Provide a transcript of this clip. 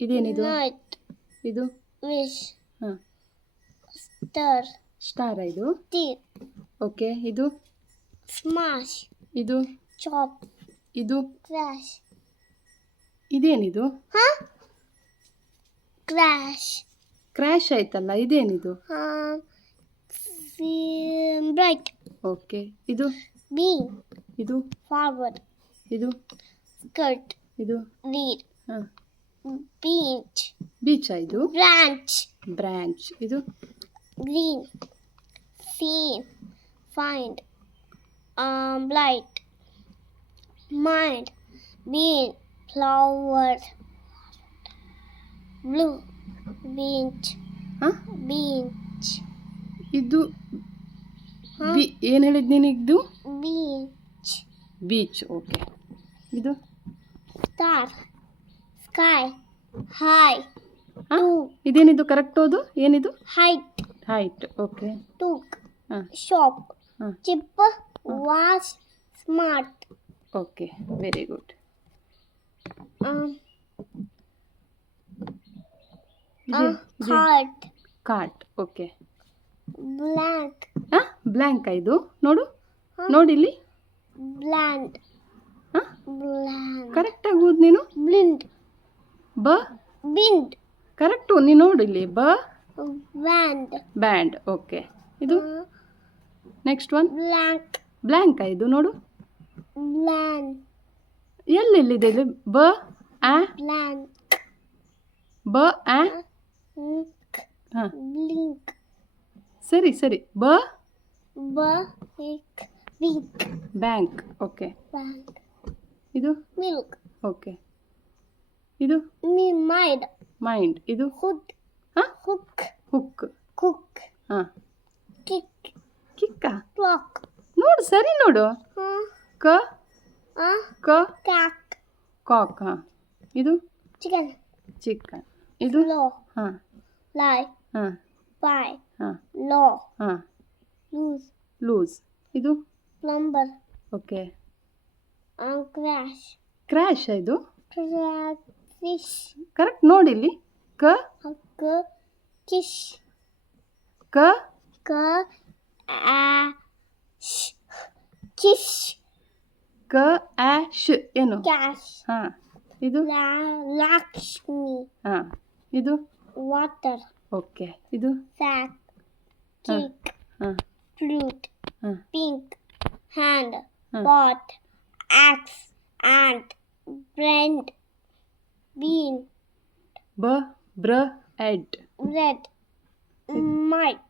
ಇದೇನಿದು? Night. ಇದು Wish. ಹಾಂ, Stir. ಸ್ಟಾರ ಇದು? Teeth. ಓಕೆ. ಇದು Smash. ಇದು Chop. ಇದು Crash. ಇದೇನಿದು? Huh? Crash. ಕ್ರ್ಯಾಶ್ ಆಯ್ತಲ್ಲ, ಇದೇನಿದು? Bright. ಓಕೆ. ಇದು Bean. ಇದು Forward. ಇದು Skirt. ಇದು Lead. ಹಾಂ, Beach. ಬೀಚಾ ಇದು? Branch. ಬ್ರ್ಯಾಂಚ್. ಇದು Green. Scene. Find. Blight. Mind. Bean. Flower. Blue. Beach. ಹಾಂ, Beach. ಇದು Huh? ಏನು ಹೇಳಿದ್ ನೀನಿದ್ದು? Beach. ಬೀಚ್. ಓಕೆ. ಇದು Star. Sky. High. ಹಾಂ, Two. ಇದೇನಿದು? ಕರೆಕ್ಟ್ ಓದು. ಏನಿದು? Height. ಹೈಟ್. ಓಕೆ. Took. ಹಾಂ Shop. ಹಾಂ, Chip. Was. Smart. Okay, very good. Cart. Cart. Okay. Blank. ಹಾಂ, ಬ್ಲ್ಯಾಂಕ್ ಇದು? ನೋಡು, Huh? ನೋಡಿಲ್ಲಿ. Bland. ಹಾಂ, Bland. ಕರೆಕ್ಟಾಗಿ ಓದು ನೀನು. Blind. ಬ Bind. ಕರೆಕ್ಟು, ನೀನು ನೋಡಿಲ್ಲಿ. ಬ Band. ಬ್ಯಾಂಡ್. ಓಕೆ. ಇದು ನೆಕ್ಸ್ಟ್ ಒನ್. Blank. ಬ್ಲ್ಯಾಂಕ್ ಇದು? ನೋಡು, Bland. ಎಲ್ಲೆಲ್ಲಿದೆ ಇಲ್ಲಿ? ಬ ಆ Blank. ಬ ಆ Blink. ಹಾಂ, Blink. ಸರಿ ಸರಿ. ಬ Blink. Blink. Bank. Okay. Bank. ಇದು Milk. ಓಕೆ. ಇದು Mind. ಮೈಂಡ್. ಇದು Hood. ಹಾಂ, Hook. ಹುಕ್. Cook. ಹಾಂ, Kick. ಕಿಕ್ಕ. Clock. ನೋಡು, ಸರಿ ನೋಡು. ಕ ಕ Cat. ಕಾಕ್. ಹಾಂ, ಇದು Chicken. ಚಿಕನ್. ಇದು Law. ಹಾಂ Lie. ಹಾಂ Pie. ಹಾಂ Law. ಹಾಂ, Lose. ಲೂಸ್. ಇದು Plumber. ಓಕೆ. Crash. ಕ್ರ್ಯಾಶ್ ಇದು? Fish. ಕರೆಕ್ಟ್ ನೋಡಿಲ್ಲಿ. ಕ Kiss. ಕ Kiss. ಕ ಆ ಶ್ ಏನು? Cash. ಹಾಂ, ಇದು Lakshmi. ಹಾಂ, ಇದು Water. ಓಕೆ. ಇದು Sack. ಹಾಂ Kick. ಹಾಂ Flute. ಹಾಂ Pink. Hand. ಹಾಂ, Pot. Axe. Ant. Brand. Bean. ಬ ಬ್ರ ಎಡ್. Red. Mike.